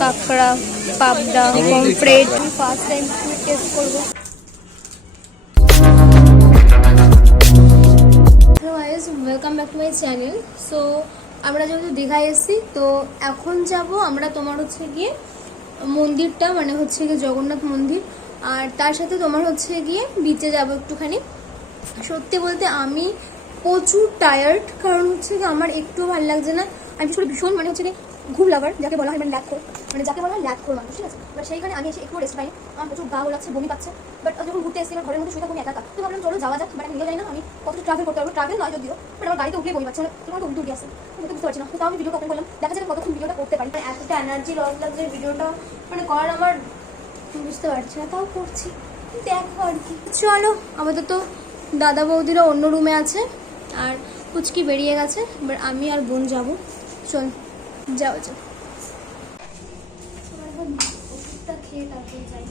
কাঁকড়া, পাবদা pomfret first time test করব। Welcome back to my channel so আমরা যেহেতু দীঘায় এসেছি, তো এখন যাব আমরা তোমার হচ্ছে গিয়ে মন্দিরটা মানে হচ্ছে গিয়ে জগন্নাথ মন্দির। আর তার সাথে তোমার হচ্ছে গিয়ে বিচে যাব একটুখানি। সত্যি বলতে আমি প্রচুর টায়ার্ড কারণ হচ্ছে কি আমার একটু ভালো লাগছে না। আমি বিশেষ করে ভীষণ মানে হচ্ছে কি ঘুম লাভার যাকে বলা হয় মানে ল্যাক মানে যাকে বলা হয় ল্যাক মানুষ ঠিক আছে? বাট সেইখানে আমি এসে একটু রেস্ট পাই আমার প্রচুর গা গোলাচ্ছে বমি পাচ্ছে। বাট যখন ঘুরতে এসেছি আমার ঘরের মধ্যে শুয়ে থাকুন একা তো ভাবলাম চলো যাওয়া যাক। আমি নিজে জানি না আমি কত ট্রাভেল করতে পারব। ট্রাভেল নয় যদিও বাট আমার গাড়িতে উঠলে বমি পাচ্ছে। মানে তোমার তো উল্টো উঠে আসে আমি তো বুঝতে পারছি না। তো আমি ভিডিও ওপেন করলাম। দেখা যাবে কতক্ষণ ভিডিওটা করতে পারি। মানে এতটা এনার্জি লস লাগছে ভিডিওটা মানে করার আমার বুঝতে পারছি না তাও করছি। দেখো আর কি। চলো আমাদের তো দাদা বৌদিরা অন্য রুমে আছে আর কুচকি বেরিয়ে গেছে। এবার আমি আর বোন যাব। চল যাও যাও খেয়ে তারপর যাই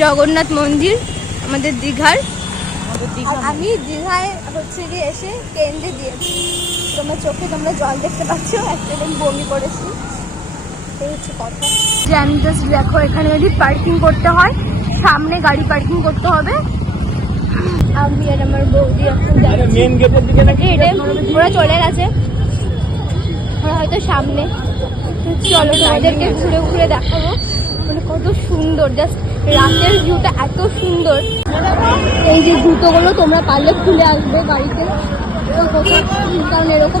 জগন্নাথ মন্দির আমাদের দীঘার। আমি দীঘায় হচ্ছে গিয়ে এসে কেন্দ্রে দিয়েছি। তোমার চোখে তোমরা জল দেখতে পাচ্ছ একটা বমি করেছি। এই হচ্ছে কথা যে আমি জাস্ট দেখো এখানে যদি পার্কিং করতে হয় সামনে গাড়ি পার্কিং করতে হবে। আমি আর আমার বৌদি এখন মেন ওরা চলে গেছে। ওরা হয়তো সামনে। চলো তোমাদেরকে ঘুরে ঘুরে দেখাবো। মানে কত সুন্দর। জাস্ট রাতের ভিউটা এত সুন্দর। এই যে জুতোগুলো তোমরা পারলে খুলে আসবে গাড়িতে। কারণ এরকম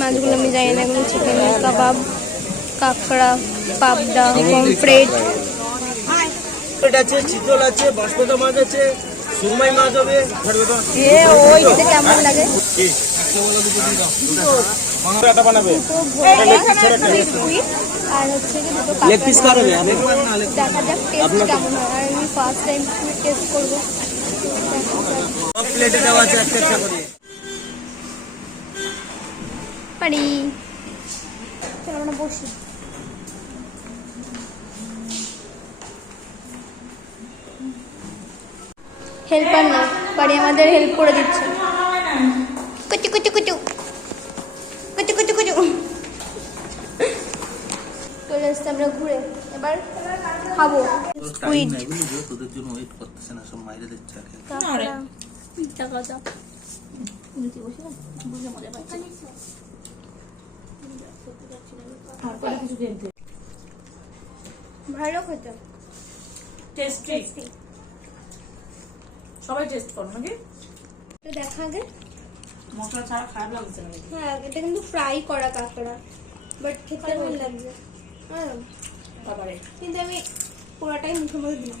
মাছগুলো আমি জানি না এগুলো চিকেন কাবাব কাঁকড়া পাবদা পমফ্রেট আছে চিতল আছে বাঁশপাতা মাছ আছে সুরমাই মাছ হবে। এ ওই খেতে কেমন লাগে। আর হচ্ছে কি দুটো লেগ পিস কাঁকড়া দেখা যাক টেস্ট কেমন হয়। আর আমি ফার্স্ট টাইম টেস্ট করব। প্লেটে দেওয়া আছে একটা একটা করে পারি চলো আমরা বসি। হেল্পার না বাড়ি আমাদের হেল্প করে দিচ্ছে। কুচু কুচু কুচু। কুচু কুচু কুচু। চলে এসছে আমরা ঘুরে। এবার খাব। স্কুইড তোদের জন্য ওয়েট করতেছে না সব মাইরে দিচ্ছে আগে ভালো খেতে টেস্টি সবাই টেস্ট করো নাকি এটা দেখা আগে মশলা ছাড়া খারাপ লাগছে হ্যাঁ এটা কিন্তু ফ্রাই করা কাঁকড়া বাট খেতে ভালো লাগছে হ্যাঁ কিন্তু আমি পুরোটাই মুখের মধ্যে দিলাম